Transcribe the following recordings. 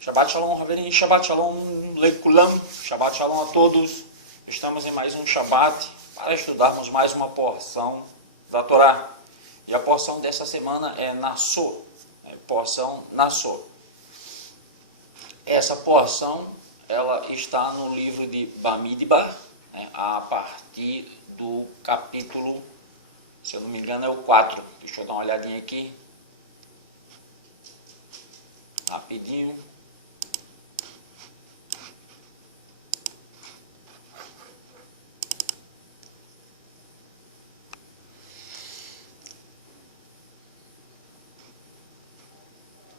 Shabbat Shalom, Haverim, Shabbat Shalom, Lekulam, Shabbat Shalom a todos. Estamos em mais um Shabbat para estudarmos mais uma porção da Torá. E a porção dessa semana é Nassô, porção Nassô. Essa porção, ela está no livro de Bamidbar, a partir do capítulo, se eu não me engano, é o 4. Deixa eu dar uma olhadinha aqui. Rapidinho.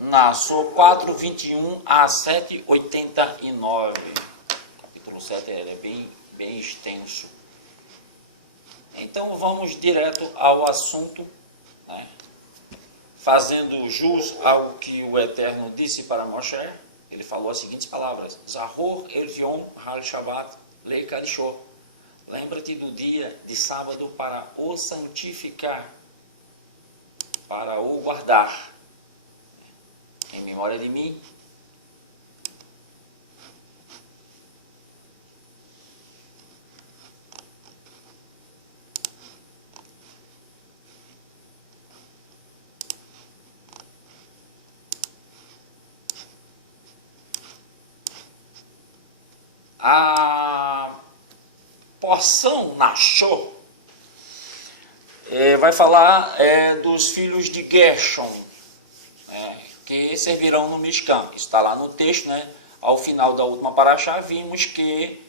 Nassô 4, 21 a 7, 89. Capítulo 7 é bem extenso. Então vamos direto ao assunto, fazendo jus ao que o Eterno disse para Moshe. Ele falou as seguintes palavras: Zahor el Yom hal Shabbat le Kadishó. Lembra-te do dia de sábado para o santificar, para o guardar, em memória de mim. A porção Nassô vai falar dos filhos de Gershon, que servirão no Mishkan. Está lá no texto, Ao final da última paraxá, vimos que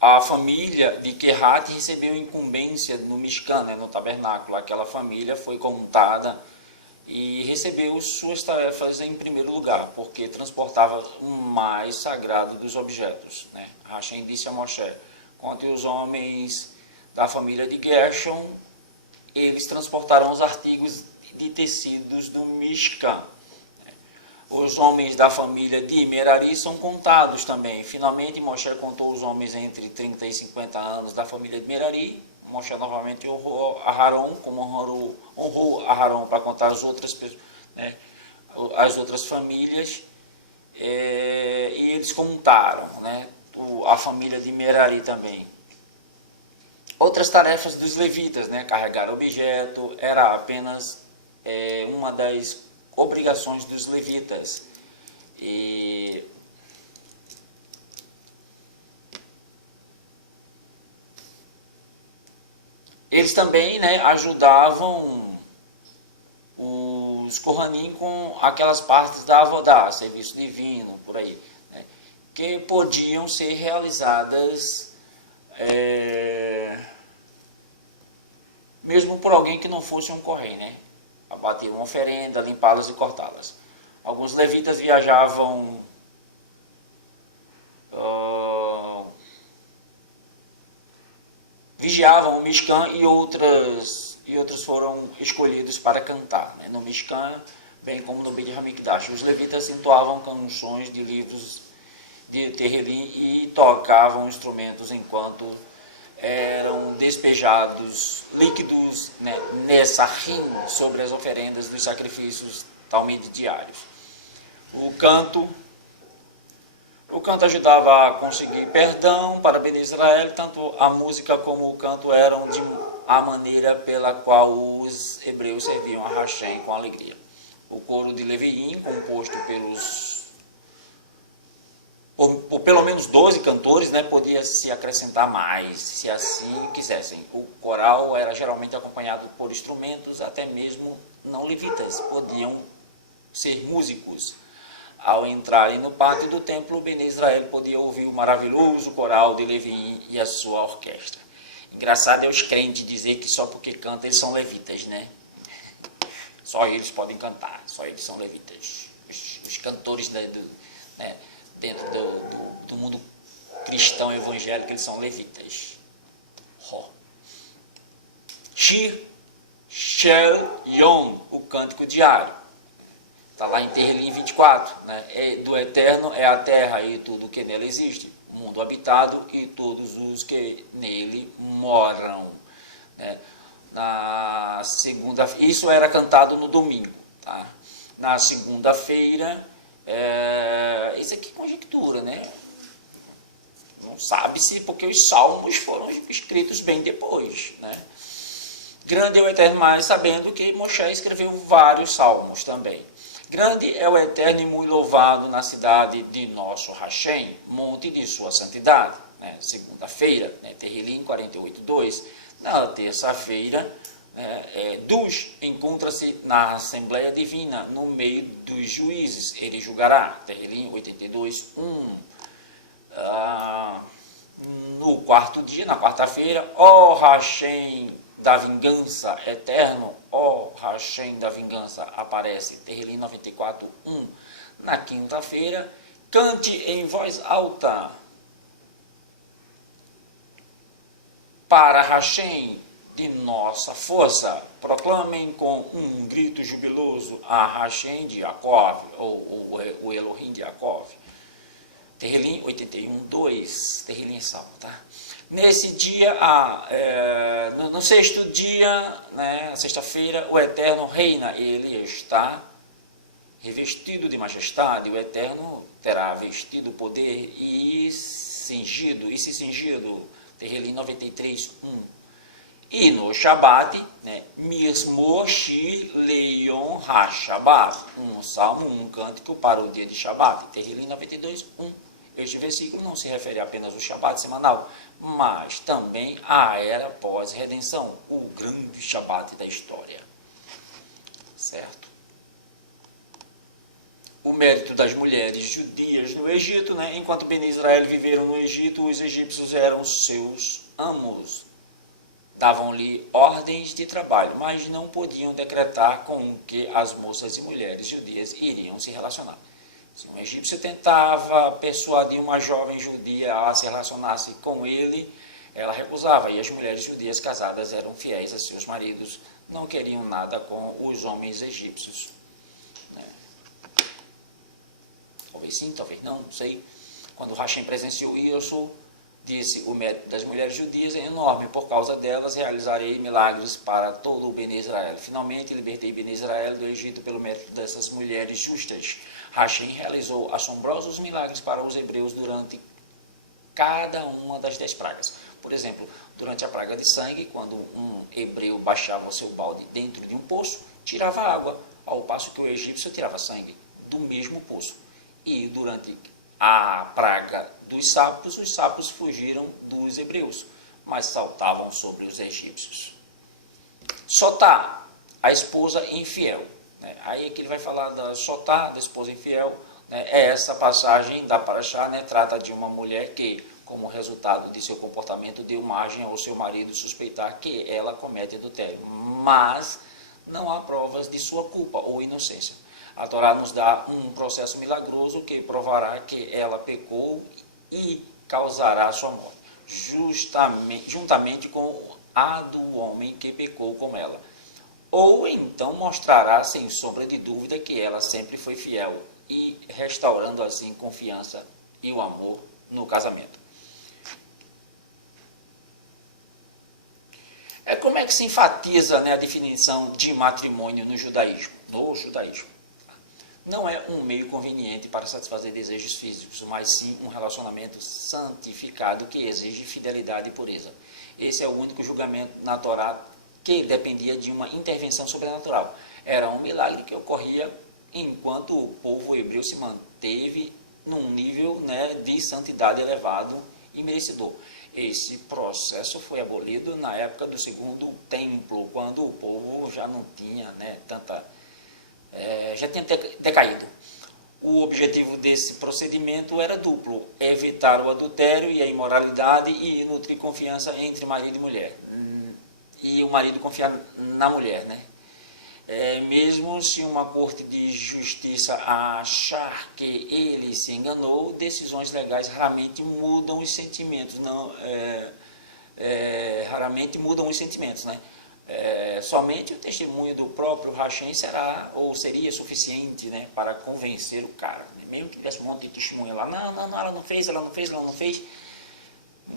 a família de Kehat recebeu incumbência no Mishkan, no tabernáculo. Aquela família foi contada e recebeu suas tarefas em primeiro lugar, porque transportava o mais sagrado dos objetos. Hashem disse a Moshe: quanto os homens da família de Gershon, eles transportarão os artigos de tecidos do Mishkan. Os homens da família de Merari são contados também. Finalmente, Moshe contou os homens entre 30 e 50 anos da família de Merari. Moshe novamente honrou Aharon, como honrou Aharon para contar as outras pessoas, as outras famílias, e eles contaram, a família de Merari também. Outras tarefas dos levitas, carregar objeto, era apenas uma das obrigações dos levitas. E eles também ajudavam os Kohanim com aquelas partes da Avodá, serviço divino, por aí, que podiam ser realizadas mesmo por alguém que não fosse um Kohen, abater uma oferenda, limpá-las e cortá-las. Alguns levitas viajavam vigiavam o Mishkan e outros foram escolhidos para cantar, no Mishkan, bem como no Beit HaMikdash. Os levitas entoavam canções de livros de Terrilim e tocavam instrumentos enquanto eram despejados líquidos, nessahim, sobre as oferendas dos sacrifícios talmente diários. O canto ajudava a conseguir perdão para Bnei Israel. Tanto a música como o canto eram a maneira pela qual os hebreus serviam a Hashem com alegria. O coro de Leviim, composto por pelo menos 12 cantores, podia se acrescentar mais, se assim quisessem. O coral era geralmente acompanhado por instrumentos, até mesmo não levitas podiam ser músicos. Ao entrarem no pátio do templo, Bnei Israel podia ouvir o maravilhoso coral de Leviim e a sua orquestra. Engraçado é os crentes dizer que só porque cantam eles são levitas, Só eles podem cantar, só eles são levitas. Os cantores dentro do mundo cristão evangélico, eles são levitas. Shir Shel Yom, o cântico diário. Está lá em Terrilim 24, do Eterno é a terra e tudo que nela existe, o mundo habitado e todos os que nele moram. Na segunda, isso era cantado no domingo, na segunda-feira. Isso aqui é conjectura, né? Não sabe-se porque os salmos foram escritos bem depois, né? Grande é o Eterno mais, sabendo que Moshe escreveu vários salmos também. Grande é o Eterno e muito louvado na cidade de nosso Hashem, monte de sua santidade. Né? Segunda-feira, né? Terrilim 48:2. Na terça-feira, Dus encontra-se na Assembleia Divina, no meio dos juízes. Ele julgará. Terrilim 82:1. No quarto dia, na quarta-feira, ó Hashem da vingança eterno, ó Hashem da vingança, aparece. Terrilim 94:1. Na quinta-feira, cante em voz alta para Hashem de nossa força, proclamem com um grito jubiloso a Hashem de Jacob, ou o Elohim de Jacob. Terrilim 81:2, Terrilim Salmo, tá? Nesse dia, no sexto dia, né, sexta-feira, o Eterno reina, ele está revestido de majestade, o Eterno terá vestido poder e se cingido, Terrilim 93:1. E no Shabbat, né, Mismor Shir Leion HaShabbat, um salmo, um cântico para o dia de Shabbat, Terrilim 92:1. Este versículo não se refere apenas ao Shabbat semanal, mas também à era pós-redenção, o grande Shabbat da história. Certo? O mérito das mulheres judias no Egito, né? Enquanto Bene Israel viveram no Egito, os egípcios eram seus amos. Davam-lhe ordens de trabalho, mas não podiam decretar com que as moças e mulheres judias iriam se relacionar. Se um egípcio tentava persuadir uma jovem judia a se relacionar-se com ele, ela recusava, e as mulheres judias casadas eram fiéis a seus maridos, não queriam nada com os homens egípcios. Talvez sim, talvez não sei. Quando Hashem presenciou isso, disse: o mérito das mulheres judias é enorme, por causa delas realizarei milagres para todo o Bene Israel. Finalmente libertei Bene Israel do Egito pelo mérito dessas mulheres justas. Hashem realizou assombrosos milagres para os hebreus durante cada uma das 10 pragas. Por exemplo, durante a praga de sangue, quando um hebreu baixava o seu balde dentro de um poço, tirava água, ao passo que o egípcio tirava sangue do mesmo poço. E durante a praga dos sapos, os sapos fugiram dos hebreus, mas saltavam sobre os egípcios. Sotá, a esposa infiel. Aí é que ele vai falar da Sotá, da esposa infiel. Essa passagem da Parashá, trata de uma mulher que, como resultado de seu comportamento, deu margem ao seu marido suspeitar que ela comete adultério, mas não há provas de sua culpa ou inocência. A Torá nos dá um processo milagroso que provará que ela pecou e causará sua morte, juntamente com a do homem que pecou com ela. Ou então mostrará, sem sombra de dúvida, que ela sempre foi fiel, e restaurando assim confiança e o amor no casamento. Como é que se enfatiza, a definição de matrimônio no judaísmo? No judaísmo. Não é um meio conveniente para satisfazer desejos físicos, mas sim um relacionamento santificado que exige fidelidade e pureza. Esse é o único julgamento na Torá que dependia de uma intervenção sobrenatural. Era um milagre que ocorria enquanto o povo hebreu se manteve num nível de santidade elevado e merecedor. Esse processo foi abolido na época do Segundo Templo, quando o povo já não tinha já tinha decaído. O objetivo desse procedimento era duplo: evitar o adultério e a imoralidade e nutrir confiança entre marido e mulher. E o marido confiar na mulher, mesmo se uma corte de justiça achar que ele se enganou, decisões legais raramente mudam os sentimentos, raramente mudam os sentimentos, somente o testemunho do próprio Hashem seria suficiente, para convencer o cara, mesmo que tivesse um monte de testemunha lá, não, ela não fez,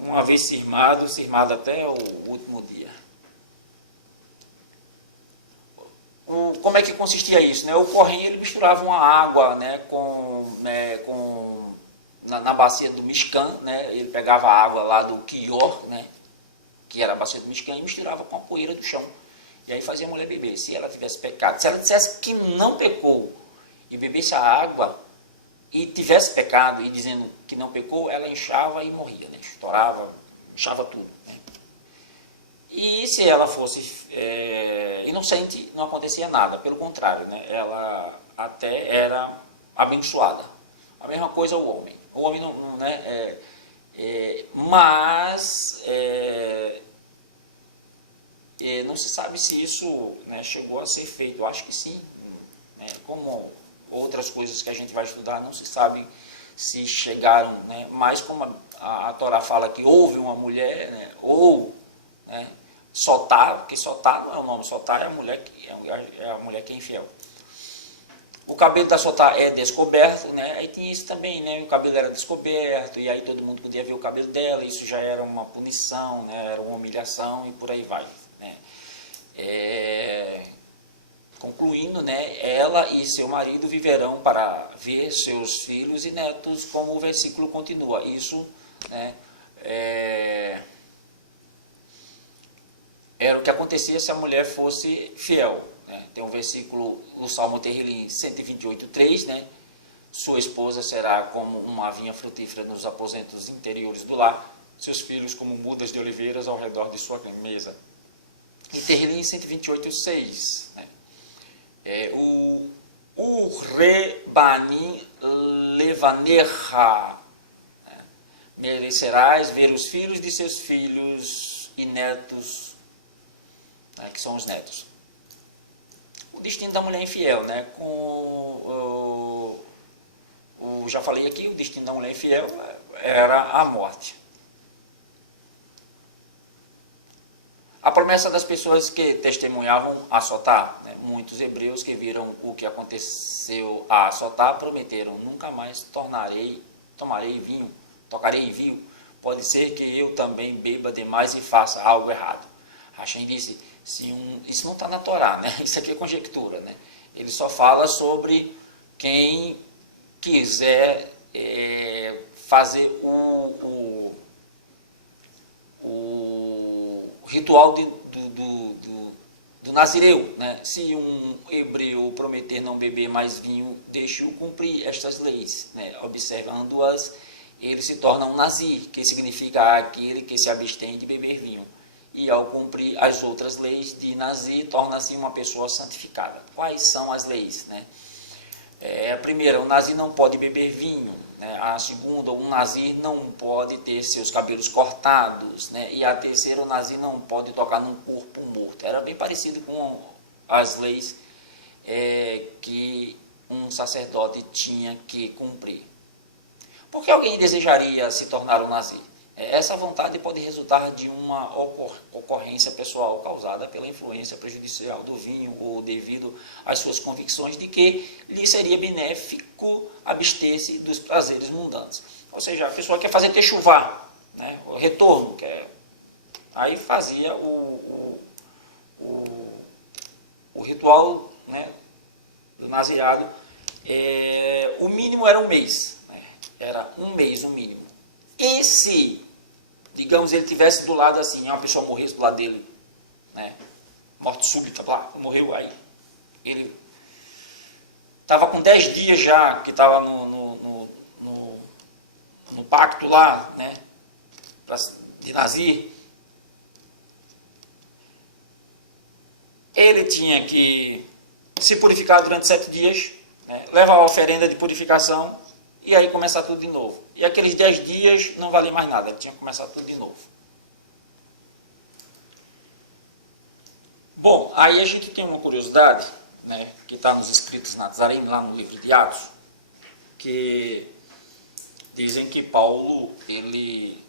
uma vez cismado até o último dia. como é que consistia isso? Né? O Corém, ele misturava uma água, né, na bacia do Mishkan, né? Ele pegava a água lá do Quior, né, que era a bacia do Mishkan, e misturava com a poeira do chão. E aí fazia a mulher beber. Se ela tivesse pecado, se ela dissesse que não pecou e bebesse a água e tivesse pecado e dizendo que não pecou, ela inchava e morria, né? Estourava, inchava tudo. Né? E se ela fosse inocente, não acontecia nada, pelo contrário, né? Ela até era abençoada. A mesma coisa o homem. O homem não né? Mas não se sabe se isso, né, chegou a ser feito. Eu acho que sim. Né? Como outras coisas que a gente vai estudar, não se sabe se chegaram, né? Mas como a Torá fala que houve uma mulher, né? Ou, né, Sotá, porque Sotá não é o nome, Sotá é a mulher que é infiel. O cabelo da Sotá é descoberto, né? Aí tinha isso também, né? O cabelo era descoberto, e aí todo mundo podia ver o cabelo dela, isso já era uma punição, né? Era uma humilhação, e por aí vai. Né? Concluindo, né? Ela e seu marido viverão para ver seus filhos e netos, como o versículo continua. Isso, né? Era o que acontecia se a mulher fosse fiel. Né? Tem um versículo no Salmo Terrilim 128:3, né? Sua esposa será como uma vinha frutífera nos aposentos interiores do lar, seus filhos como mudas de oliveiras ao redor de sua mesa. Em Terrilim 128:6, né? O Rebani Levanerra, né? Merecerás ver os filhos de seus filhos e netos, né, que são os netos. O destino da mulher infiel, né? Já falei aqui, o destino da mulher infiel era a morte. A promessa das pessoas que testemunhavam a Sotá, né? Muitos hebreus que viram o que aconteceu a Sotá prometeram: nunca mais tocarei em vinho, pode ser que eu também beba demais e faça algo errado. Hashem disse: isso não está na Torá, né? Isso aqui é conjectura, né? Ele só fala sobre quem quiser fazer o ritual do Nazireu, né? Se um hebreu prometer não beber mais vinho, deixe-o cumprir estas leis, né? Observando-as, ele se torna um nazir, que significa aquele que se abstém de beber vinho. E ao cumprir as outras leis de nazir, torna-se uma pessoa santificada. Quais são as leis? Né? A primeira, o nazir não pode beber vinho. Né? A segunda, o nazir não pode ter seus cabelos cortados. Né? E a terceira, o nazir não pode tocar num corpo morto. Era bem parecido com as leis que um sacerdote tinha que cumprir. Por que alguém desejaria se tornar um nazir? Essa vontade pode resultar de uma ocorrência pessoal causada pela influência prejudicial do vinho ou devido às suas convicções de que lhe seria benéfico abster-se dos prazeres mundanos. Ou seja, a pessoa quer fazer techuvá, né? O retorno, aí fazia o ritual, né, do nazireado. O mínimo era um mês, né? Era um mês o mínimo. E se, digamos, ele tivesse do lado assim, uma pessoa morresse do lado dele, né? Morte súbita, morreu, aí ele estava com 10 dias já, que estava no pacto lá, né, de Nazir. Ele tinha que se purificar durante 7 dias, né, levar a oferenda de purificação, e aí começar tudo de novo. E aqueles 10 dias não valia mais nada, ele tinha que começar tudo de novo. Bom, aí a gente tem uma curiosidade, né, que está nos escritos Nazarim, lá no livro de Atos, que dizem que Paulo, ele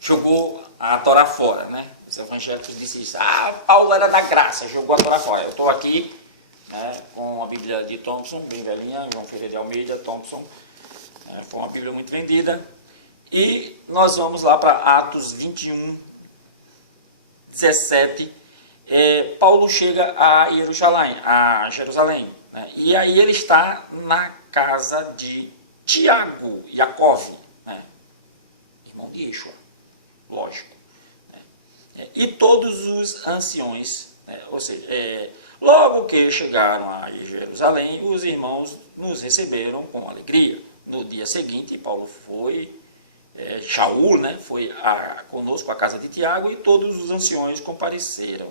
jogou a Torá fora, né? Os evangélicos dizem isso: Paulo era da graça, jogou a Torá fora. Eu estou aqui, né, com a Bíblia de Thompson, bem velhinha, João Ferreira de Almeida, Thompson, foi uma Bíblia muito vendida, e nós vamos lá para Atos 21, 17 Paulo chega a Jerusalém, né? E aí ele está na casa de Tiago, Jacove, né? Irmão de Yeshua, lógico, né? E todos os anciões, né? Ou seja, logo que chegaram a Jerusalém, os irmãos nos receberam com alegria. No dia seguinte, Paulo foi, Shaul, né, foi conosco à casa de Tiago, e todos os anciões compareceram.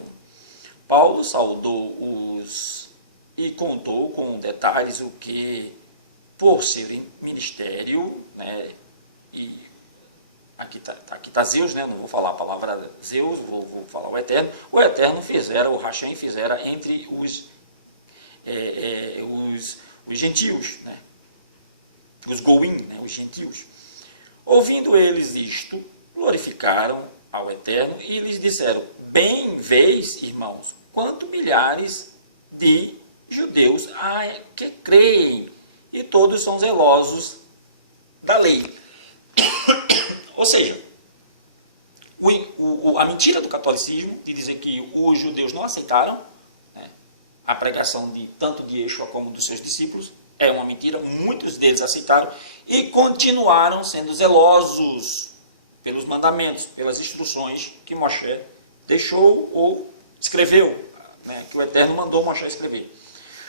Paulo saudou-os e contou com detalhes o que, por ser ministério, né, e aqui está Zeus, né, não vou falar a palavra Zeus, vou falar o Eterno fizera, o Hashem fizera entre os gentios, né, os Goim, né, os gentios. Ouvindo eles isto, glorificaram ao Eterno e lhes disseram: bem vês, irmãos, quanto milhares de judeus há que creem, e todos são zelosos da lei. Ou seja, a mentira do catolicismo de dizer que os judeus não aceitaram, né, a pregação tanto de Yeshua como dos seus discípulos é uma mentira. Muitos deles aceitaram e continuaram sendo zelosos pelos mandamentos, pelas instruções que Moshe deixou ou escreveu, né, que o Eterno mandou Moshe escrever.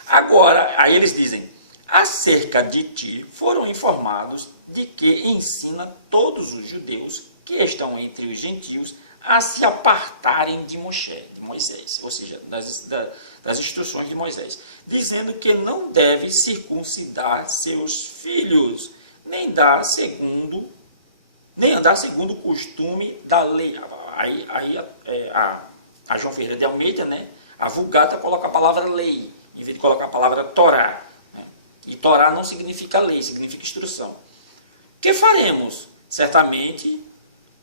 Agora, aí eles dizem: acerca de ti foram informados de que ensina todos os judeus que estão entre os gentios a se apartarem de Moisés, ou seja, das instruções de Moisés, dizendo que não deve circuncidar seus filhos, nem andar segundo o costume da lei. Aí a João Ferreira de Almeida, né, a Vulgata, coloca a palavra lei, em vez de colocar a palavra Torá. Né? E Torá não significa lei, significa instrução. Que faremos? Certamente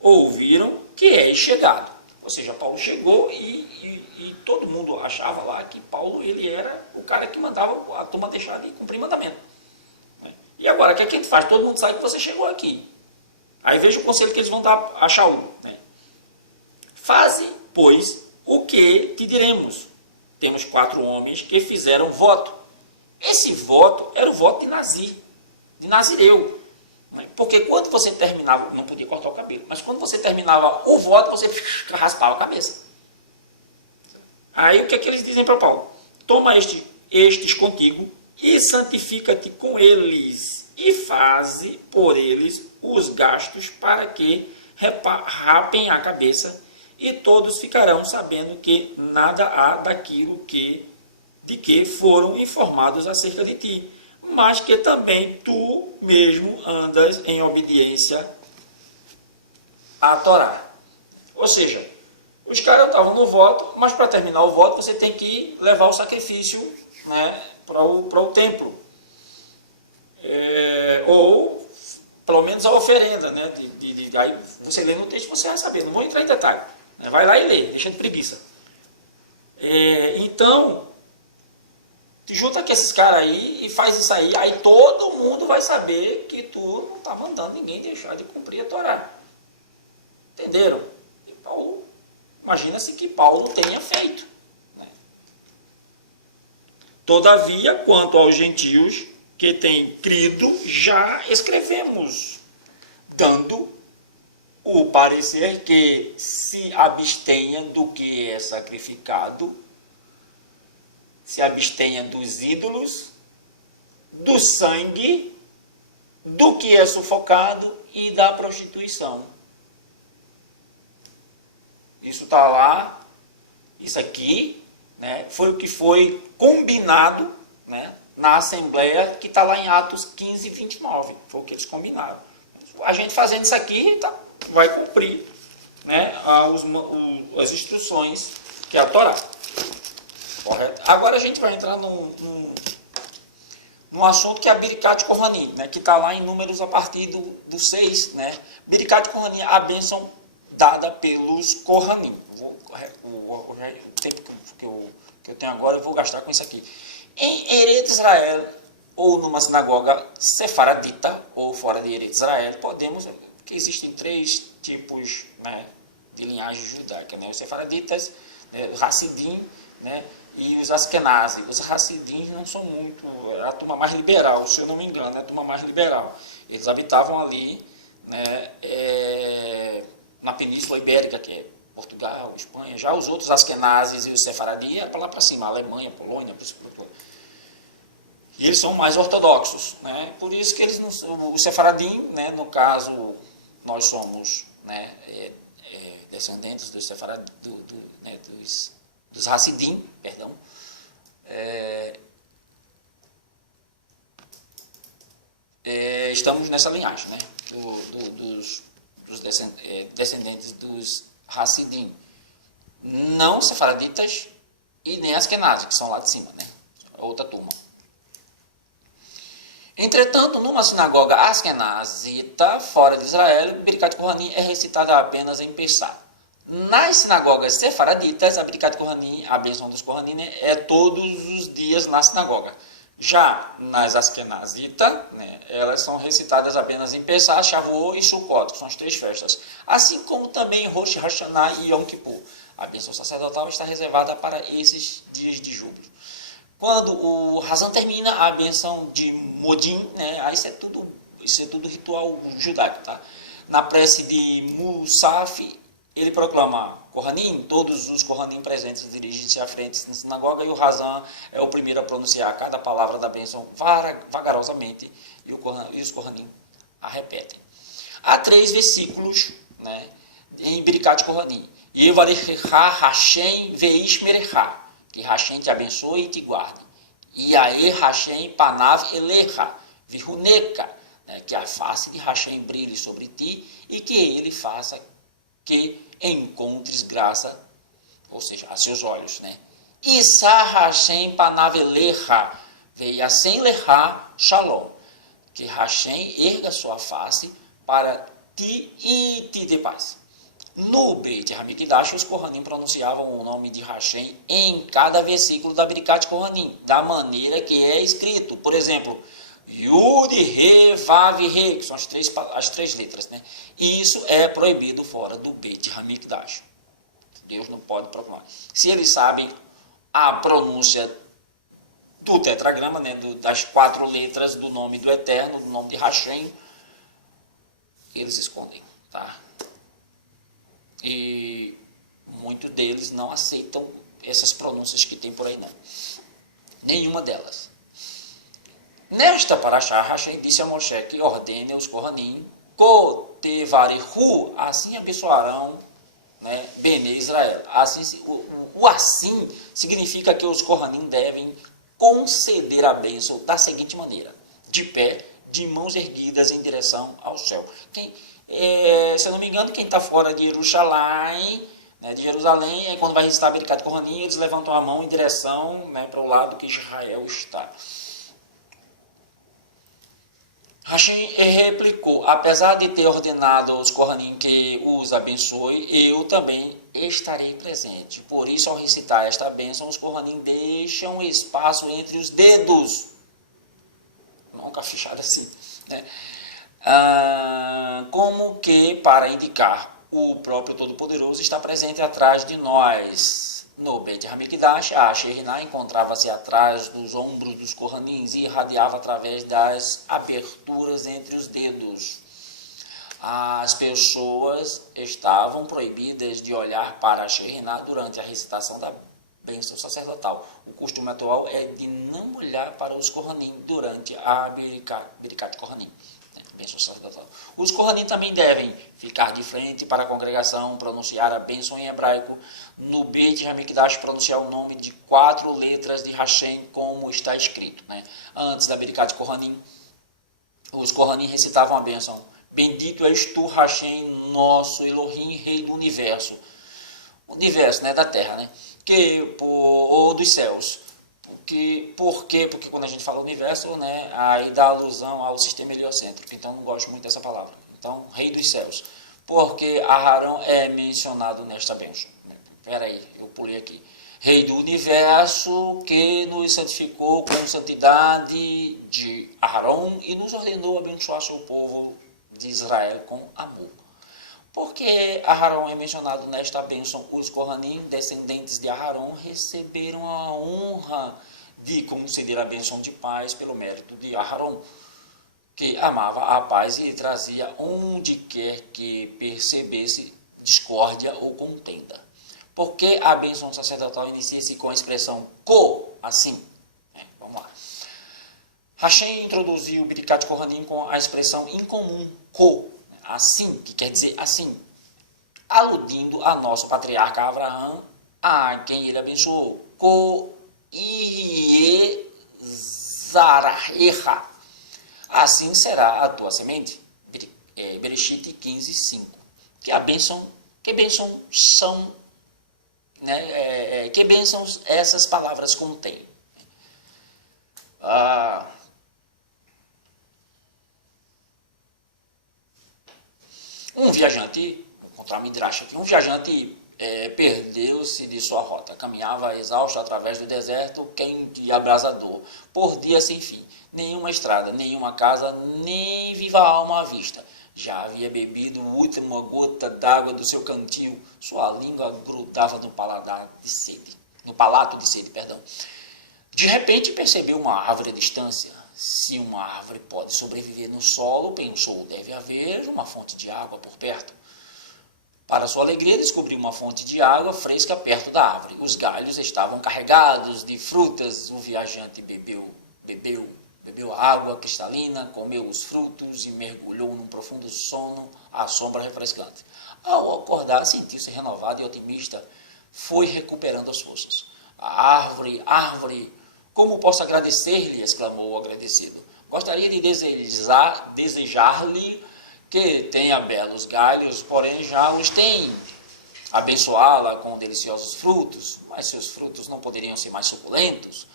ouviram que és chegado. Ou seja, Paulo chegou e todo mundo achava lá que Paulo ele era o cara que mandava a turma deixar de cumprir mandamento. Né? E agora, o que é que a gente faz? Todo mundo sabe que você chegou aqui. Aí veja o conselho que eles vão dar a Shaul. Né? Faze, pois, o que te diremos. Temos 4 homens que fizeram voto. Esse voto era o voto de Nazireu. Porque quando você terminava, não podia cortar o cabelo, mas quando você terminava o voto, você raspava a cabeça. Aí o que é que eles dizem para Paulo? Toma estes contigo e santifica-te com eles e faze por eles os gastos para que rapem a cabeça, e todos ficarão sabendo que nada há daquilo de que foram informados acerca de ti, mas que também tu mesmo andas em obediência à Torá. Ou seja, os caras estavam no voto, mas para terminar o voto você tem que levar o sacrifício, né, para o templo. Ou pelo menos a oferenda. Né, aí você lê no texto, você vai saber, não vou entrar em detalhe. Né, vai lá e lê, deixa de preguiça. Então, te junta com esses caras aí e faz isso aí todo mundo vai saber que tu não está mandando ninguém deixar de cumprir a Torá. Entenderam? E Paulo, imagina-se que Paulo tenha feito. Né? Todavia, quanto aos gentios que têm crido, já escrevemos, dando o parecer que se abstenha do que é sacrificado, se abstenha dos ídolos, do sangue, do que é sufocado e da prostituição. Isso está lá, isso aqui, né, foi o que foi combinado, né, na Assembleia, que está lá em Atos 15, 29. Foi o que eles combinaram. A gente fazendo isso aqui vai cumprir, né, as instruções que é a Torá. Correto? Agora a gente vai entrar num assunto que é a Birkat Kohanim, né, que está lá em Números a partir do 6. Né? Birkat Kohanim, a bênção dada pelos Kohanim. O tempo que eu tenho agora eu vou gastar com isso aqui. Em Eretz Israel, ou numa sinagoga sefaradita, ou fora de Eretz Israel, que existem 3 tipos, né, de linhagem judaica. Né? Os sefaraditas Hassidim, né, e os Askenazi. Os Hassidim não são muito, é a turma mais liberal, se eu não me engano, é a turma mais liberal. Eles habitavam ali, né, na Península Ibérica, que é Portugal, Espanha. Já os outros Askenazes e os Sefaradi é para lá para cima, Alemanha, Polônia, e eles são mais ortodoxos, né? Por isso que eles não, os Sefaradim, né, no caso, nós somos, né, descendentes dos Sefaradim, né, dos Hassidim, perdão, estamos nessa linhagem, né, dos descendentes dos Hassidim, não sefaraditas e nem askenazes, que são lá de cima, né, outra turma. Entretanto, numa sinagoga askenazita, fora de Israel, o Birkat Kohanim é recitada apenas em Pessah. Nas sinagogas sefaraditas, a Birkat Kohanim, a bênção dos Kohanim, é todos os dias na sinagoga. Já nas askenazitas, né, elas são recitadas apenas em Pessah, Shavuot e Sukkot, que são as 3 festas. Assim como também Rosh Hashanah e Yom Kippur. A bênção sacerdotal está reservada para esses dias de júbilo. Quando o Hazan termina a benção de Modim, né, aí isso é tudo ritual judaico, tá? Na prece de Musaf, ele proclama Kohanim, todos os Kohanim presentes dirigem-se à frente na sinagoga, e o Hazan é o primeiro a pronunciar cada palavra da benção vagarosamente, e os Kohanim a repetem. Há 3 versículos, né, em Birkat Kohanim. Yevarechecha Hashem veishmerecha, que Hashem te abençoe e te guarde. E aí Hashem panav elecha, vihuneka, né, que a face de Hashem brilhe sobre ti e que ele faça que encontres graça, ou seja, a seus olhos, né? Isa Hashem panav elecha, veiasem lecha shalom, que Hashem erga sua face para ti e te dê paz. No Beit Hamikdash, os Kohanim pronunciavam o nome de Hashem em cada versículo da Birkat Kohanim, da maneira que é escrito. Por exemplo, Yud, Re, Vav, Re, que são as três letras, né? E isso é proibido fora do Beit Hamikdash. Deus não pode proclamar. Se eles sabem a pronúncia do tetragrama, né, das 4 letras do nome do Eterno, do nome de Hashem, eles escondem, tá? E muitos deles não aceitam essas pronúncias que tem por aí, não. Nenhuma delas. Nesta paraxá, Hashem disse a Moshe que ordene os Kohanim, Kotevarihu, assim abençoarão, né, Bene Israel. Assim, o assim significa que os Kohanim devem conceder a bênção da seguinte maneira: de pé, de mãos erguidas em direção ao céu. Se eu não me engano, quem está fora de Jerusalém, né, quando vai recitar a Birkat Kohanim, eles levantam a mão em direção, né, para o lado que Israel está. Hashem replicou: apesar de ter ordenado aos Kohanim que os abençoe, eu também estarei presente. Por isso, ao recitar esta bênção, os Kohanim deixam espaço entre os dedos. Nunca fechado assim, né? Como que para indicar o próprio Todo-Poderoso está presente atrás de nós. No Beit Hamikdash, a Shekhinah encontrava-se atrás dos ombros dos Kohanim e irradiava através das aberturas entre os dedos. As pessoas estavam proibidas de olhar para a Shekhinah durante a recitação da bênção sacerdotal. O costume atual é de não olhar para os Kohanim durante a Birkat Kohanim. Os Kohanim também devem ficar de frente para a congregação, pronunciar a bênção em hebraico. No Beit Hamikdash, pronunciar o nome de 4 letras de Hashem, como está escrito, né? Antes da Birkat Kohanim, os Kohanim recitavam a bênção: bendito és tu, Hashem, nosso Elohim, Rei do Universo. Universo, né? Da Terra, né? Ou dos céus. Por quê? Porque quando a gente fala universo, né, aí dá alusão ao sistema heliocêntrico. Então, não gosto muito dessa palavra. Então, Rei dos Céus. Porque Aharão é mencionado nesta bênção. Espera aí, eu pulei aqui. Rei do Universo, que nos santificou com santidade de Aharão e nos ordenou abençoar seu povo de Israel com amor. Porque Aharon é mencionado nesta bênção, os Kohanim, descendentes de Aharon, receberam a honra de conceder a bênção de paz pelo mérito de Aharon, que amava a paz e trazia onde quer que percebesse discórdia ou contenda. Porque a bênção sacerdotal inicia-se com a expressão ko, assim. Vamos lá. Hashem introduziu o Birkat Kohanim com a expressão incomum, ko, assim, que quer dizer assim, aludindo a nosso patriarca Abraham, a quem ele abençoou. Ko irie zarahecha. Assim será a tua semente. Bereshit 15, 5. Que bênção são, né? Que bênçãos essas palavras contêm. Um viajante, vou encontrar Midrash aqui, perdeu-se de sua rota, caminhava exausto através do deserto quente e abrasador, por dia sem fim, nenhuma estrada, nenhuma casa, nem viva alma à vista. Já havia bebido a última gota d'água do seu cantil, sua língua grudava no palato de sede. De repente percebeu uma árvore à distância. Se uma árvore pode sobreviver no solo, pensou, deve haver uma fonte de água por perto. Para sua alegria, descobriu uma fonte de água fresca perto da árvore. Os galhos estavam carregados de frutas. O viajante bebeu a água cristalina, comeu os frutos e mergulhou num profundo sono à sombra refrescante. Ao acordar, sentiu-se renovado e otimista. Foi recuperando as forças. Árvore, como posso agradecer-lhe? Exclamou o agradecido. Gostaria de desejar-lhe que tenha belos galhos, porém já os tem. Abençoá-la com deliciosos frutos, mas seus frutos não poderiam ser mais suculentos.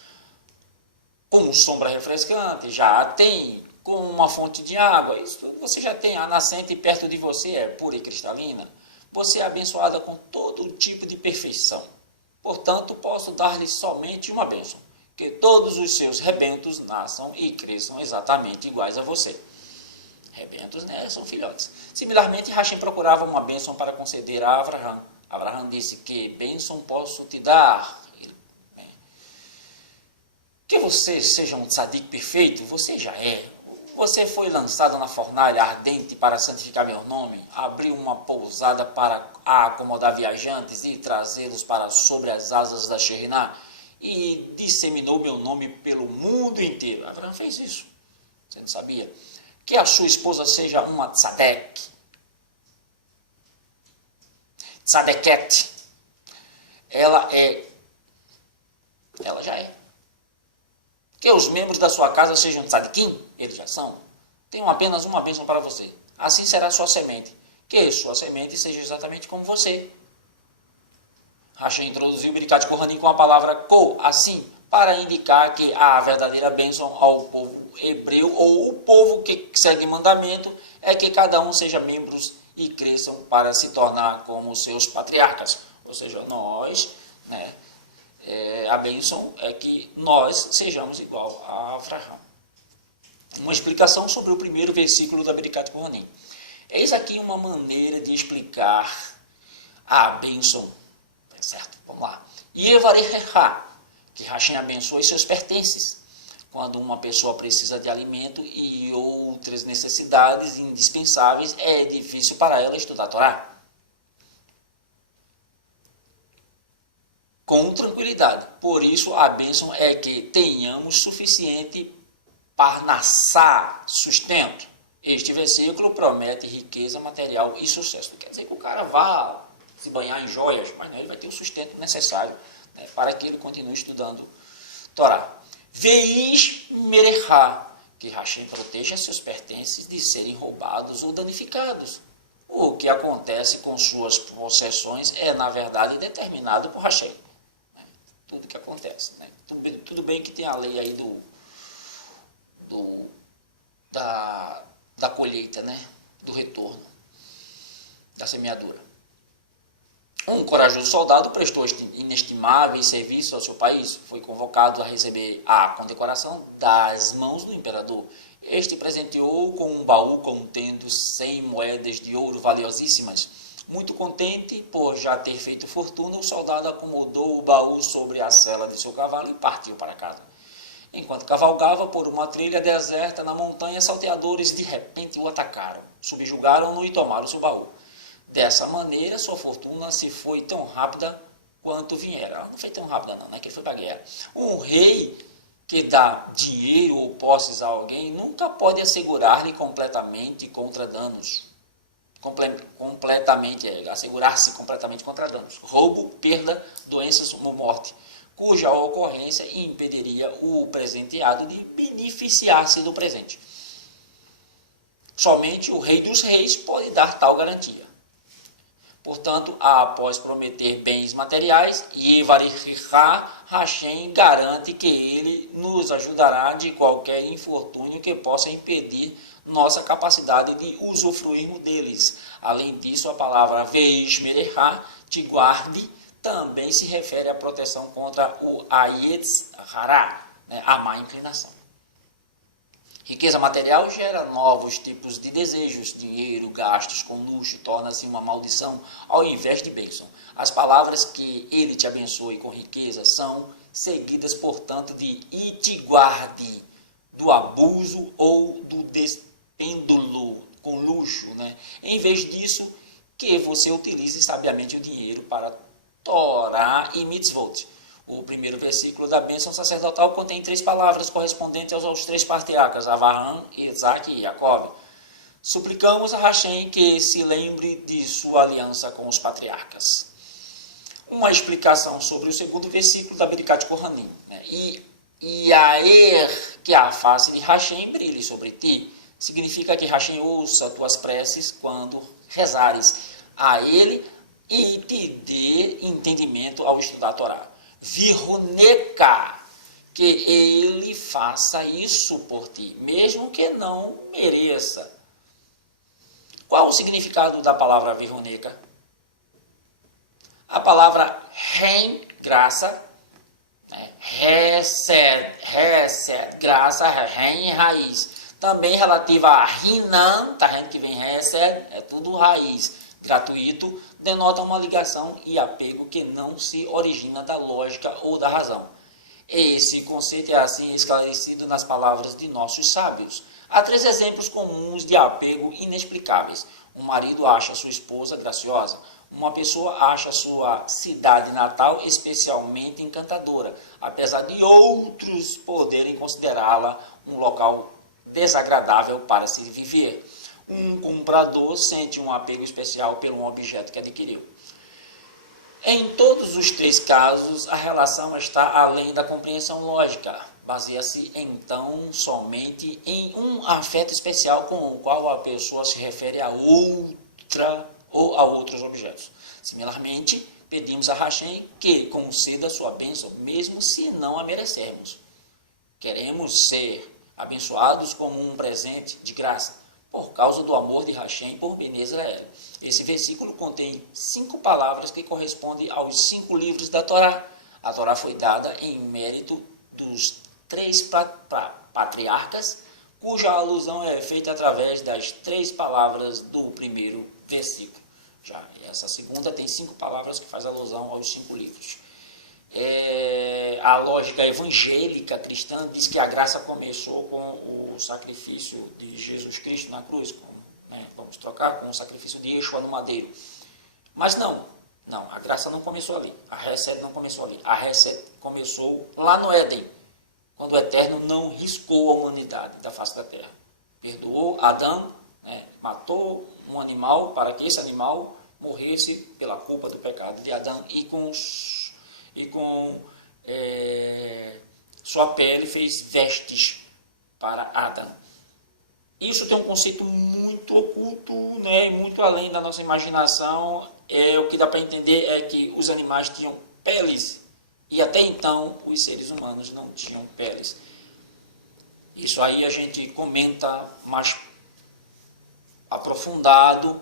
Com sombra refrescante, já a tem. Com uma fonte de água, isso tudo você já tem. A nascente perto de você é pura e cristalina. Você é abençoada com todo tipo de perfeição. Portanto, posso dar-lhe somente uma bênção. Que todos os seus rebentos nasçam e cresçam exatamente iguais a você. Rebentos, né, são filhotes. Similarmente, Hashem procurava uma bênção para conceder a Abraham. Abraham disse, que bênção posso te dar? Que você seja um tzadik perfeito, você já é. Você foi lançado na fornalha ardente para santificar meu nome, abriu uma pousada para acomodar viajantes e trazê-los para sobre as asas da Shekhinah, e disseminou meu nome pelo mundo inteiro. Abraão fez isso. Você não sabia? Que a sua esposa seja uma tzadek. Tzadeket. Ela já é. Que os membros da sua casa sejam tzadikim, eles já são. Tenho apenas uma bênção para você. Assim será a sua semente. Que sua semente seja exatamente como você. Hashem introduziu o Birkat Kohanim com a palavra ko, assim, para indicar que a verdadeira bênção ao povo hebreu, ou o povo que segue mandamento, é que cada um seja membros e cresçam para se tornar como seus patriarcas. Ou seja, nós, né, a bênção é que nós sejamos igual a Abraham. Uma explicação sobre o primeiro versículo da Birkat Kohanim. Eis aqui uma maneira de explicar a bênção. Certo? Vamos lá. Yevarecha, que Hashem abençoe seus pertences. Quando uma pessoa precisa de alimento e outras necessidades indispensáveis, é difícil para ela estudar a Torá. Com tranquilidade. Por isso, a bênção é que tenhamos suficiente parnassá, sustento. Este versículo promete riqueza material e sucesso. Não quer dizer que o cara vá se banhar em joias, mas ele vai ter o sustento necessário, né, para que ele continue estudando Torá. Veis merechá, que Hashem proteja seus pertences de serem roubados ou danificados. O que acontece com suas possessões é, na verdade, determinado por Hashem. Né? Tudo que acontece. Né? Tudo bem que tem a lei aí da colheita, né? Do retorno, da semeadura. Um corajoso soldado prestou inestimável serviço ao seu país. Foi convocado a receber a condecoração das mãos do imperador. Este presenteou com um baú contendo 100 moedas de ouro valiosíssimas. Muito contente por já ter feito fortuna, o soldado acomodou o baú sobre a sela de seu cavalo e partiu para casa. Enquanto cavalgava por uma trilha deserta na montanha, salteadores de repente o atacaram, subjugaram-no e tomaram seu baú. Dessa maneira, sua fortuna se foi tão rápida quanto viera. Ela não foi tão rápida não, né? Que ele foi para a guerra. Um rei que dá dinheiro ou posses a alguém nunca pode assegurar-lhe completamente contra danos. Assegurar-se completamente contra danos. Roubo, perda, doenças ou morte, cuja ocorrência impediria o presenteado de beneficiar-se do presente. Somente o rei dos reis pode dar tal garantia. Portanto, após prometer bens materiais, Yevarihá Hashem garante que ele nos ajudará de qualquer infortúnio que possa impedir nossa capacidade de usufruirmos deles. Além disso, a palavra Veishmerehá, te guarde, também se refere à proteção contra o Ayetz Hará, a má inclinação. Riqueza material gera novos tipos de desejos. Dinheiro, gastos com luxo, torna-se uma maldição ao invés de bênção. As palavras que ele te abençoe com riqueza são seguidas, portanto, de e te guarde do abuso ou do despêndulo com luxo, Em vez disso, que você utilize sabiamente o dinheiro para Torá e Mitzvot. O primeiro versículo da bênção sacerdotal contém 3 palavras correspondentes aos 3 patriarcas, Avraham, Isaac e Jacob. Suplicamos a Hashem que se lembre de sua aliança com os patriarcas. Uma explicação sobre o segundo versículo da Birkat Kohanim. E Aer, que a face de Hashem brilhe sobre ti, significa que Hashem ouça tuas preces quando rezares a ele e te dê entendimento ao estudar a Torá. Viruneka, que ele faça isso por ti, mesmo que não mereça. Qual o significado da palavra viruneka? A palavra ren, graça, Hesed, graça, ren, raiz. Também relativa a rinan, tá vendo que vem Hesed, é tudo raiz. Gratuito, denota uma ligação e apego que não se origina da lógica ou da razão. Esse conceito é assim esclarecido nas palavras de nossos sábios. Há 3 exemplos comuns de apego inexplicáveis. Um marido acha sua esposa graciosa. Uma pessoa acha sua cidade natal especialmente encantadora, apesar de outros poderem considerá-la um local desagradável para se viver. Um comprador sente um apego especial pelo objeto que adquiriu. Em todos os 3 casos, a relação está além da compreensão lógica. Baseia-se, então, somente em um afeto especial com o qual a pessoa se refere a outra ou a outros objetos. Similarmente, pedimos a Hashem que conceda sua bênção, mesmo se não a merecermos. Queremos ser abençoados como um presente de graça, por causa do amor de Hashem por Bnei Israel. Esse versículo contém 5 palavras que correspondem aos 5 livros da Torá. A Torá foi dada em mérito dos 3 patriarcas, cuja alusão é feita através das 3 palavras do primeiro versículo. Já essa segunda tem 5 palavras que faz alusão aos 5 livros. A lógica evangélica cristã diz que a graça começou com o sacrifício de Jesus Cristo na cruz, vamos trocar com o sacrifício de Yeshua no madeiro. Mas não, a graça não começou ali, a Hesed não começou ali, a Hesed começou lá no Éden, quando o Eterno não riscou a humanidade da face da terra. Perdoou Adão, matou um animal para que esse animal morresse pela culpa do pecado de Adão e com sua pele fez vestes para Adão. Isso tem um conceito muito oculto, muito além da nossa imaginação. O que dá para entender é que os animais tinham peles e até então os seres humanos não tinham peles. Isso aí a gente comenta mais aprofundado,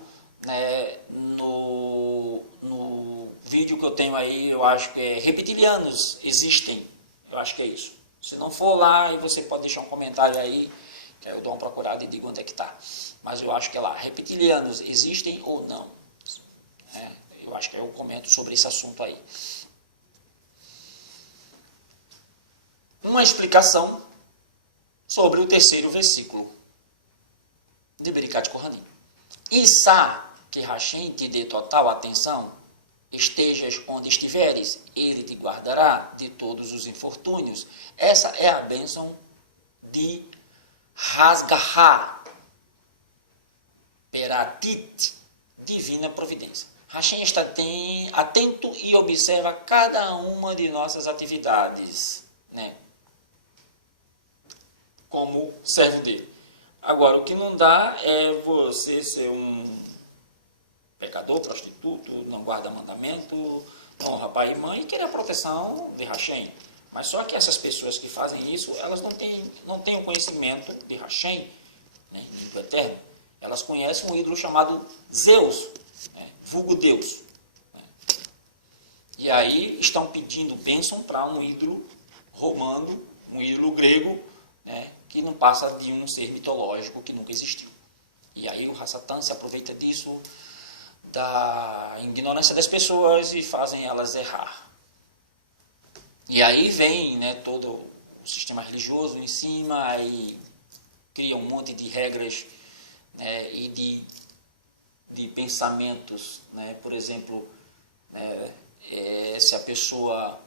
no vídeo que eu tenho aí. Eu acho que reptilianos existem, eu acho que é isso. Se não for lá, você pode deixar um comentário aí Eu dou uma procurada e digo onde é que está. Mas eu acho que é lá. Reptilianos existem ou não? Eu acho que eu comento sobre esse assunto aí. Uma explicação sobre o terceiro versículo de Bericat Kohanim. Issa que Hashem te dê total atenção, estejas onde estiveres, ele te guardará de todos os infortúnios. Essa é a bênção de Hasgahá, Peratit, divina providência. Hashem está atento e observa cada uma de nossas atividades, né? Como servo dele. Agora, o que não dá é você ser um pecador, prostituto, não guarda mandamento, não honra pai e mãe e querer a proteção de Hashem. Mas só que essas pessoas que fazem isso, elas não têm o conhecimento de Hashem, né, do Eterno. Elas conhecem um ídolo chamado Zeus, né, vulgo Deus. Né. E aí estão pedindo bênção para um ídolo romano, um ídolo grego, né, que não passa de um ser mitológico que nunca existiu. E aí o Hassatan se aproveita disso, da ignorância das pessoas e fazem elas errar. E aí vem, né, todo o sistema religioso em cima e cria um monte de regras, né, e de pensamentos, né, por exemplo, se a pessoa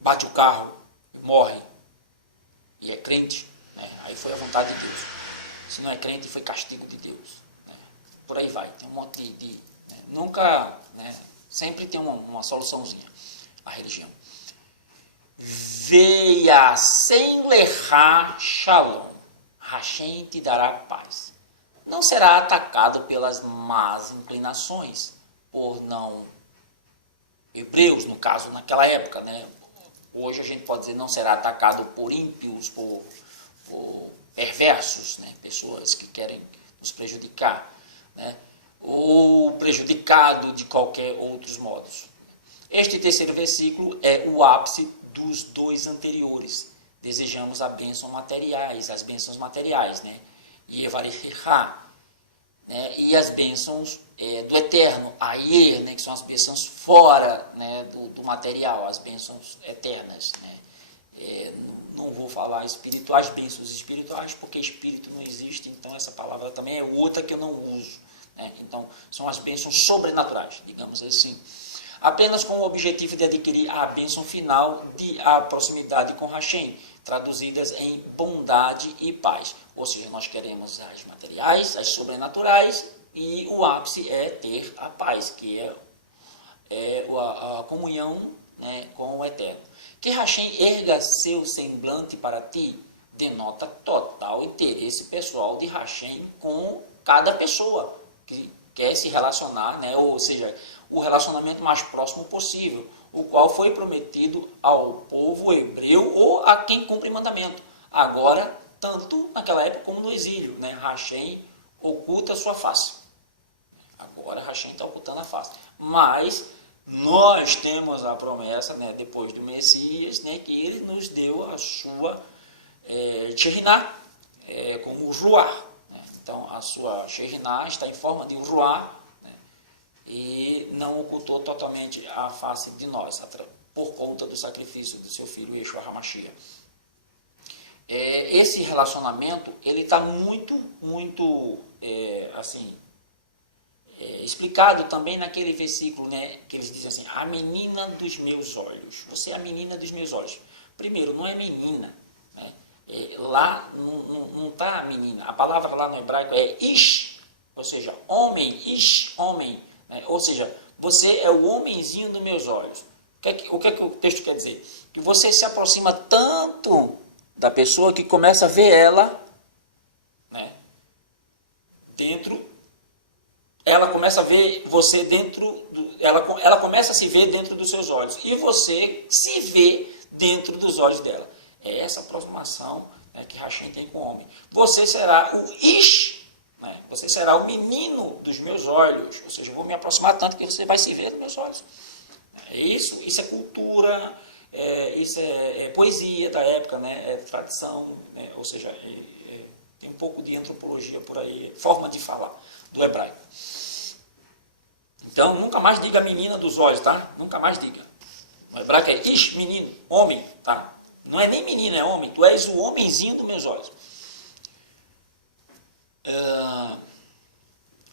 bate o carro e morre e é crente, né, aí foi a vontade de Deus. Se não é crente, foi castigo de Deus. Né? Por aí vai, tem um monte de... Né? Nunca, né? Sempre tem uma soluçãozinha, a religião. Veia sem lerrar shalom, Hashem te dará paz. Não será atacado pelas más inclinações, por não... Hebreus, no caso, naquela época, né? Hoje a gente pode dizer não será atacado por ímpios, por perversos, né? Pessoas que querem nos prejudicar, né? Ou prejudicado de qualquer outros modos. Este terceiro versículo é o ápice dos dois anteriores. Desejamos as bênçãos materiais, né? Né? E as bênçãos do eterno, Ayer, né? Que são as bênçãos fora, né? do material, as bênçãos eternas, né? Não vou falar espirituais, bênçãos espirituais, porque espírito não existe, então essa palavra também é outra que eu não uso. Né? Então, são as bênçãos sobrenaturais, digamos assim. Apenas com o objetivo de adquirir a bênção final de a proximidade com Hashem, traduzidas em bondade e paz. Ou seja, nós queremos as materiais, as sobrenaturais, e o ápice é ter a paz, que é a comunhão, né, com o Eterno. Que Hashem erga seu semblante para ti denota total interesse pessoal de Hashem com cada pessoa que quer se relacionar, né? Ou seja, o relacionamento mais próximo possível, o qual foi prometido ao povo hebreu ou a quem cumpre mandamento. Agora, tanto naquela época como no exílio, né? Hashem oculta sua face. Agora Hashem está ocultando a face. Mas nós temos a promessa, né, depois do Messias, né, que ele nos deu a sua Shekhinah, como o Ruach. Né? Então, a sua Shekhinah está em forma de Ruach, né, e não ocultou totalmente a face de nós, por conta do sacrifício do seu filho Yeshua HaMashiach. Esse relacionamento, ele está muito, assim... explicado também naquele versículo, né, que eles dizem assim, a menina dos meus olhos. Você é a menina dos meus olhos. Primeiro, não é menina. Né? Lá não está a menina. A palavra lá no hebraico é ish, ou seja, homem, ish, homem. Né? Ou seja, você é o homenzinho dos meus olhos. O que é que o texto quer dizer? Que você se aproxima tanto da pessoa que começa a ver ela, né, ela começa a ver você ela começa a se ver dentro dos seus olhos, e você se vê dentro dos olhos dela. É essa aproximação, né, que Hashem tem com o homem. Você será o Ish, né, você será o menino dos meus olhos, ou seja, eu vou me aproximar tanto que você vai se ver dos meus olhos. Isso é cultura, Isso é poesia da época, né? É tradição, né? Ou seja, tem um pouco de antropologia por aí, forma de falar do hebraico. Então, nunca mais diga menina dos olhos, tá? Nunca mais diga. No hebraico é ish, menino, homem, tá? Não é nem menino, é homem. Tu és o homenzinho dos meus olhos.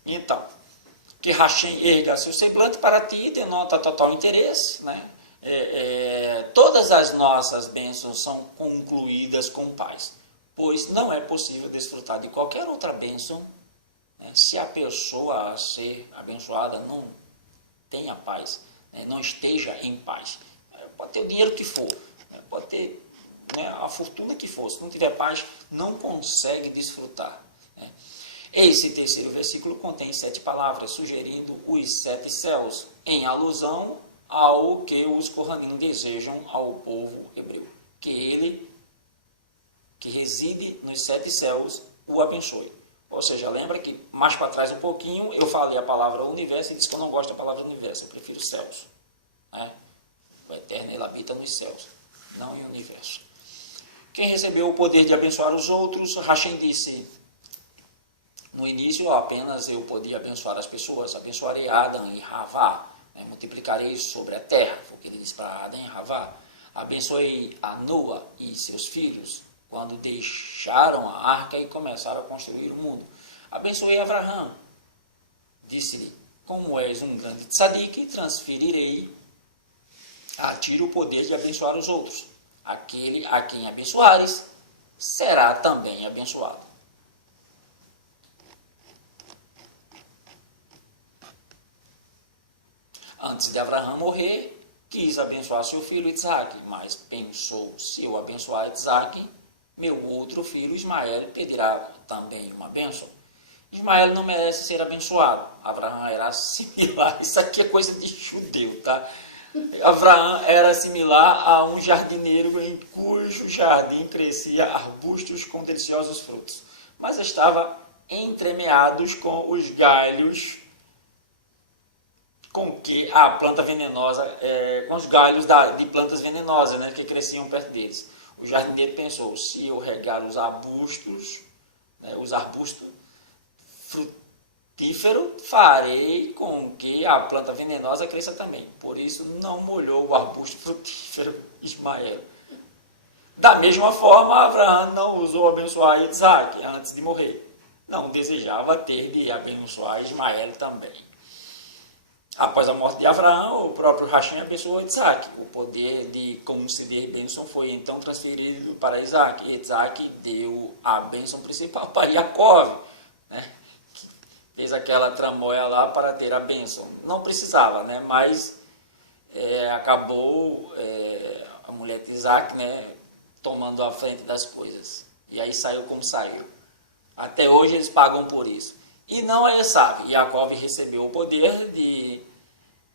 Então, que Hashem erga seu semblante para ti denota total interesse, né? Todas as nossas bênçãos são concluídas com paz, pois não é possível desfrutar de qualquer outra bênção, né, se a pessoa a ser abençoada não tenha paz, né, não esteja em paz. Pode ter o dinheiro que for, né, pode ter, né, a fortuna que for, se não tiver paz, não consegue desfrutar, né. Esse terceiro versículo contém 7 palavras, sugerindo os 7 céus, em alusão ao que os Kohanim desejam ao povo hebreu, que ele, que reside nos 7 céus, o abençoe. Ou seja, lembra que mais para trás um pouquinho eu falei a palavra universo e disse que eu não gosto da palavra universo, eu prefiro céus, né? O Eterno, ele habita nos céus, não em universo. Quem recebeu o poder de abençoar os outros, Hashem disse, no início apenas eu podia abençoar as pessoas, abençoarei Adão e Havá, multiplicarei sobre a terra, foi o que ele disse para Adão e Havá. Abençoei a Noa e seus filhos, quando deixaram a arca e começaram a construir o mundo. Abençoei Abraão, disse-lhe, como és um grande tzadik, transferirei a ti o poder de abençoar os outros. Aquele a quem abençoares, será também abençoado. Antes de Abraão morrer, quis abençoar seu filho Isaac, mas pensou, se eu abençoar Isaac, meu outro filho Ismael pedirá também uma bênção. Ismael não merece ser abençoado. Abraão era similar, isso aqui é coisa de judeu, tá? Abraão era similar a um jardineiro em cujo jardim crescia arbustos com deliciosos frutos, mas estava entremeados com os galhos com que a planta venenosa, com os galhos de plantas venenosas, né, que cresciam perto deles. O jardineiro pensou, se eu regar os arbustos, né, os arbustos frutíferos, farei com que a planta venenosa cresça também. Por isso não molhou o arbusto frutífero Ismael. Da mesma forma, Abraão não ousou abençoar Isaac antes de morrer. Não desejava ter de abençoar Ismael também. Após a morte de Abraão, o próprio Hashem abençoou Isaac. O poder de conceder bênção foi então transferido para Isaac. E Isaac deu a bênção principal para Jacó, né? Que fez aquela tramóia lá para ter a bênção. Não precisava, né? Mas acabou a mulher de Isaac, né, tomando a frente das coisas. E aí saiu como saiu. Até hoje eles pagam por isso. E não é Esav. Jacó recebeu o poder de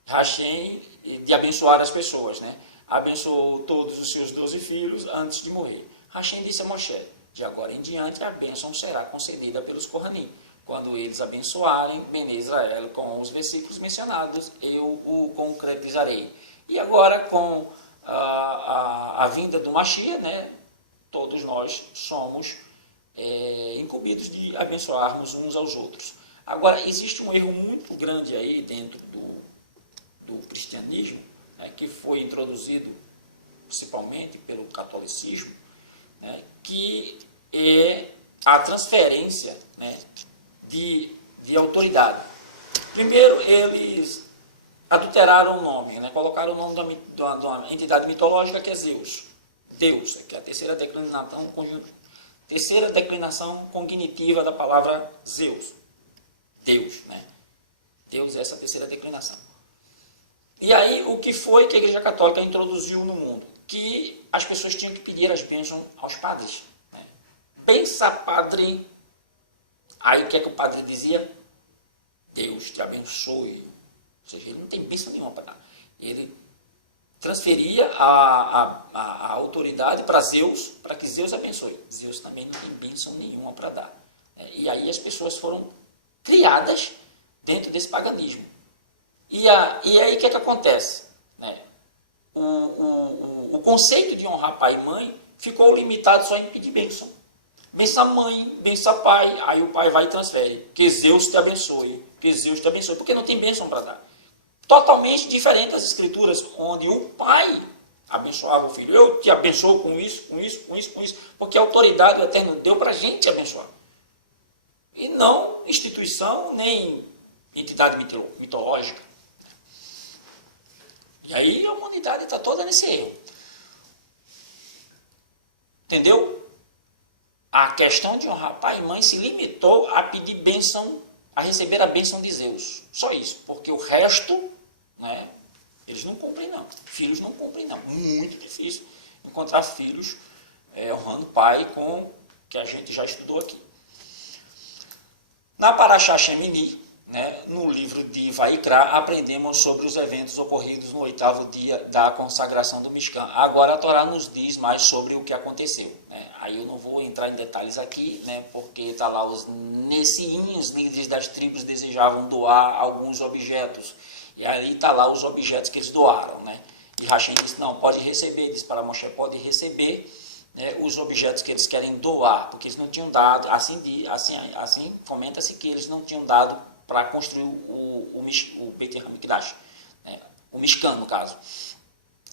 Hashem de abençoar as pessoas, né? Abençoou todos os seus 12 filhos antes de morrer. Hashem disse a Moshe, de agora em diante a bênção será concedida pelos Kohanim. Quando eles abençoarem Bene Israel com os versículos mencionados, eu o concretizarei. E agora com a vinda do Mashiach, né? Todos nós somos incumbidos de abençoarmos uns aos outros. Agora, existe um erro muito grande aí dentro do cristianismo, né, que foi introduzido principalmente pelo catolicismo, né, que é a transferência, né, de autoridade. Primeiro, eles adulteraram o nome, né, colocaram o nome de uma entidade mitológica que é Zeus. Deus, que é a terceira declinação cognitiva da palavra Zeus. Deus, né? Deus é essa terceira declinação. E aí, o que foi que a Igreja Católica introduziu no mundo? Que as pessoas tinham que pedir as bênçãos aos padres, né? Bença, padre. Aí, o que é que o padre dizia? Deus te abençoe. Ou seja, ele não tem bênção nenhuma para dar. Ele transferia a autoridade para Zeus, para que Zeus abençoe. Zeus também não tem bênção nenhuma para dar. E aí as pessoas foram criadas dentro desse paganismo. E aí o que é que acontece? O conceito de honrar pai e mãe ficou limitado só em pedir bênção. Bença mãe, bença pai, aí o pai vai e transfere. Que Zeus te abençoe, que Zeus te abençoe, porque não tem bênção para dar. Totalmente diferente das escrituras, onde o pai abençoava o filho. Eu te abençoo com isso, com isso, com isso, com isso, porque a autoridade o Eterno deu para a gente abençoar. E não instituição, nem entidade mitológica. E aí a humanidade está toda nesse erro. Entendeu? A questão de honrar pai e mãe se limitou a pedir bênção, a receber a bênção de Zeus. Só isso, porque o resto, né, eles não cumprem não. Filhos não cumprem não. Muito difícil encontrar filhos honrando pai com o que a gente já estudou aqui. Na Parashá Shemini, né, no livro de Vaikra, aprendemos sobre os eventos ocorridos no 8º dia da consagração do Mishkan. Agora a Torá nos diz mais sobre o que aconteceu. Né? Aí eu não vou entrar em detalhes aqui, né, porque está lá os Nessiim, os líderes das tribos, desejavam doar alguns objetos. E aí está lá os objetos que eles doaram. Né? E Hashem disse, não, pode receber, disse para Moshe, pode receber, né, os objetos que eles querem doar, porque eles não tinham dado, assim comenta-se que eles não tinham dado para construir o Beit HaMikdash, né, o Mishkan, no caso.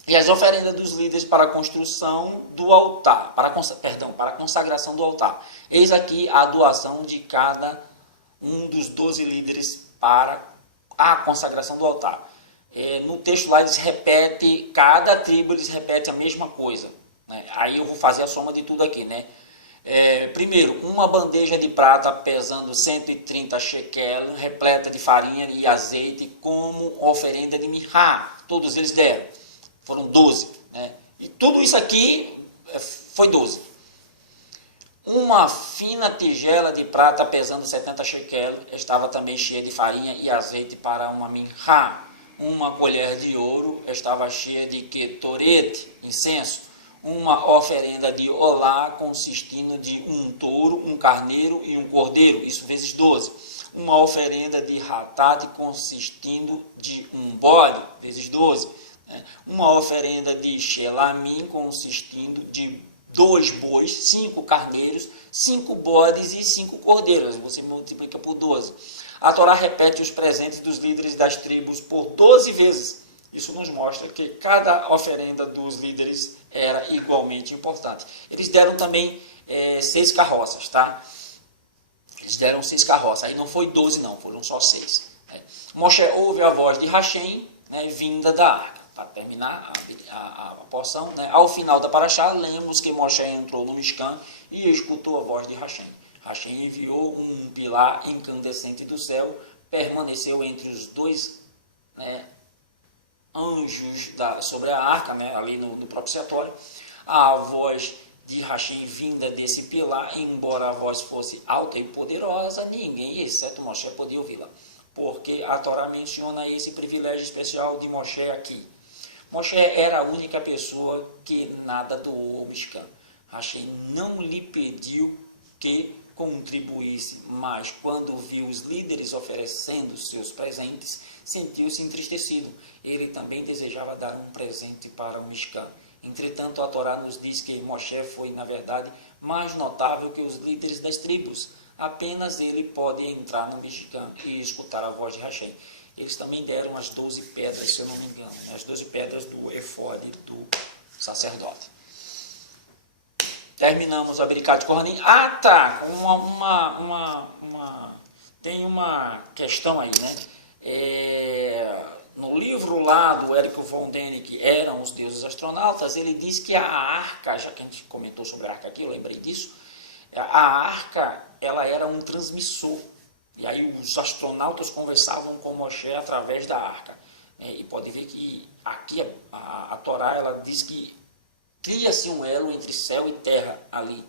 E as oferendas dos líderes para a construção do altar, para a consagração do altar. Eis aqui a doação de cada um dos 12 líderes para a consagração do altar. No texto lá eles repetem, cada tribo eles repete a mesma coisa. Né? Aí eu vou fazer a soma de tudo aqui, né? Primeiro, uma bandeja de prata pesando 130 shekel, repleta de farinha e azeite, como oferenda de mirra. Todos eles deram. Foram 12. Né? E tudo isso aqui foi 12. Uma fina tigela de prata pesando 70 shekel estava também cheia de farinha e azeite para uma mirra. Uma colher de ouro estava cheia de ketoret, incenso. Uma oferenda de olá consistindo de um touro, um carneiro e um cordeiro, isso vezes 12. Uma oferenda de hatat consistindo de um bode, vezes 12. Uma oferenda de shelamim consistindo de 2 bois, 5 carneiros, 5 bodes e 5 cordeiros. Você multiplica por 12. A Torá repete os presentes dos líderes das tribos por 12 vezes. Isso nos mostra que cada oferenda dos líderes era igualmente importante. Eles deram também 6 carroças, tá? Eles deram 6 carroças. Aí não foi 12 não, foram só 6. Né? Moshe ouve a voz de Hashem, né, vinda da arca. Para terminar a porção, né? Ao final da Parashá, lemos que Moshe entrou no Mishkan e escutou a voz de Hashem. Hashem enviou um pilar incandescente do céu, permaneceu entre os 2, né, anjos sobre a arca, né, ali no propiciatório. A voz de Hashem vinda desse pilar, embora a voz fosse alta e poderosa, ninguém, exceto Moshe, podia ouvi-la, porque a Torá menciona esse privilégio especial de Moshe aqui. Moshe era a única pessoa que nada doou ao Mishkan. Hashem não lhe pediu que contribuísse, mas quando viu os líderes oferecendo seus presentes, sentiu-se entristecido. Ele também desejava dar um presente para o Mishkan. Entretanto, a Torá nos diz que Moshe foi, na verdade, mais notável que os líderes das tribos. Apenas ele pode entrar no Mishkan e escutar a voz de Hashem. Eles também deram as 12 pedras, se eu não me engano, as 12 pedras do efode do sacerdote. Terminamos a Birkat de Kohanim. Ah, tá! Tem uma questão aí, né? No livro lá do Eric von Däniken, Eram os Deuses Astronautas, ele diz que a arca, já que a gente comentou sobre a arca aqui, eu lembrei disso, a arca, ela era um transmissor. E aí os astronautas conversavam com Moshe através da arca. E pode ver que aqui a Torá, ela diz que cria-se um elo entre céu e terra ali.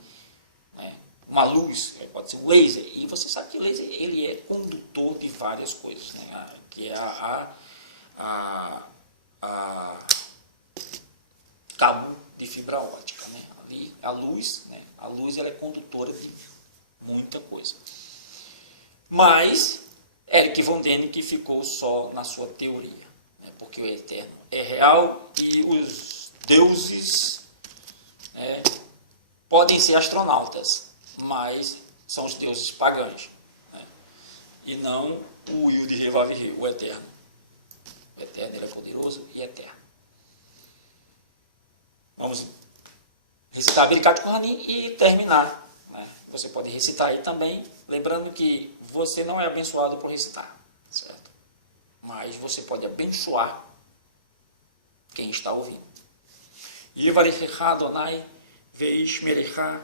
Né? Uma luz, pode ser um laser. E você sabe que o laser ele é condutor de várias coisas. Né? Que é cabo de fibra ótica. Né? Ali, a luz ela é condutora de muita coisa. Mas Eric von Däniken ficou só na sua teoria, né? Porque o Eterno é real e os deuses, né, podem ser astronautas, mas são os deuses pagãos, né, e não o Yud He Vav He, o Eterno. O Eterno, ele é poderoso e eterno. Vamos recitar Birkat Kohanim e terminar, né? Você pode recitar aí também, lembrando que você não é abençoado por recitar, certo? Mas você pode abençoar quem está ouvindo. Yivarechecha Adonai veishmerecha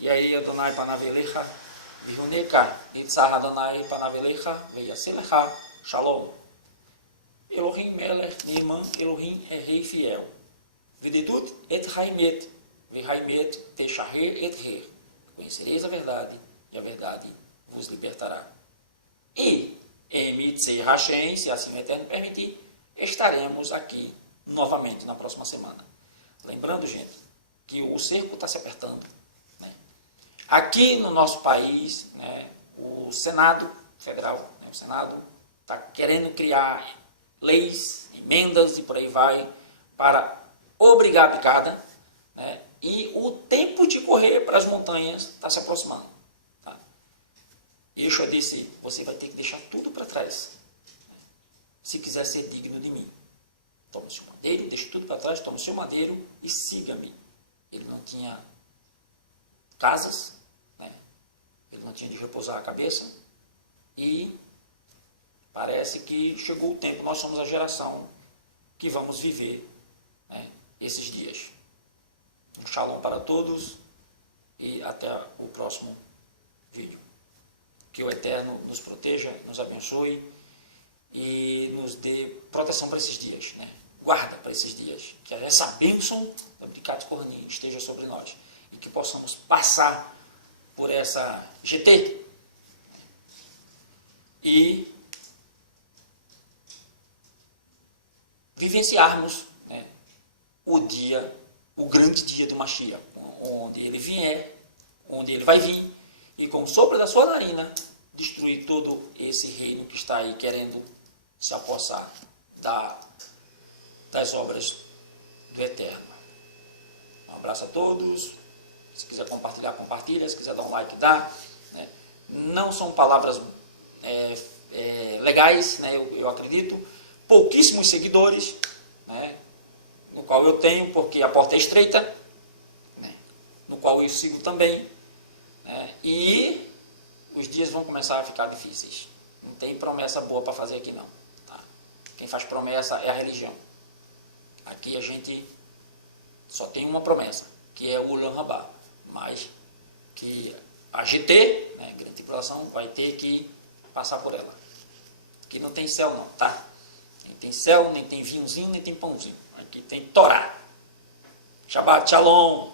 yair Adonai panavelecha vihuneka itzah Adonai panavelecha veyaselecha shalom. Elohim melech nirman Elohim é rei fiel. Vededut et haimet vehaimet techaher et her. Conhecereis a verdade e a verdade vos libertará. E Emitzei Hashem, se assim o Eterno permitir, estaremos aqui novamente na próxima semana. Lembrando, gente, que o cerco está se apertando, né? Aqui no nosso país, né, o Senado Federal, né, o Senado está querendo criar leis, emendas e por aí vai, para obrigar a picada, né, e o tempo de correr para as montanhas está se aproximando. Tá? Yeshua disse, você vai ter que deixar tudo para trás, né, se quiser ser digno de mim. Toma o seu madeiro, deixe tudo para trás, toma o seu madeiro e siga-me. Ele não tinha casas, né? Ele não tinha de repousar a cabeça e parece que chegou o tempo, nós somos a geração que vamos viver, né, esses dias. Um shalom para todos e até o próximo vídeo. Que o Eterno nos proteja, nos abençoe e nos dê proteção para esses dias, né? Guarda para esses dias, que essa bênção da Birkat Kohanim esteja sobre nós e que possamos passar por essa GT e vivenciarmos, né, o dia, o grande dia do Mashiach, onde ele vier, onde ele vai vir e com o sopro da sua narina destruir todo esse reino que está aí querendo se apossar das obras do Eterno. Um abraço a todos. Se quiser compartilhar, compartilha. Se quiser dar um like, dá. Né? Não são palavras legais, né? Eu acredito. Pouquíssimos seguidores, né? No qual eu tenho, porque a porta é estreita, né? No qual eu sigo também. Né? E os dias vão começar a ficar difíceis. Não tem promessa boa para fazer aqui não. Tá? Quem faz promessa é a religião. Aqui a gente só tem uma promessa, que é o Ulam Rabá, mas que a GT, né, Grande Tribulação, vai ter que passar por ela. Aqui não tem céu não, tá? Nem tem céu, nem tem vinhozinho, nem tem pãozinho. Aqui tem Torá. Shabbat Shalom.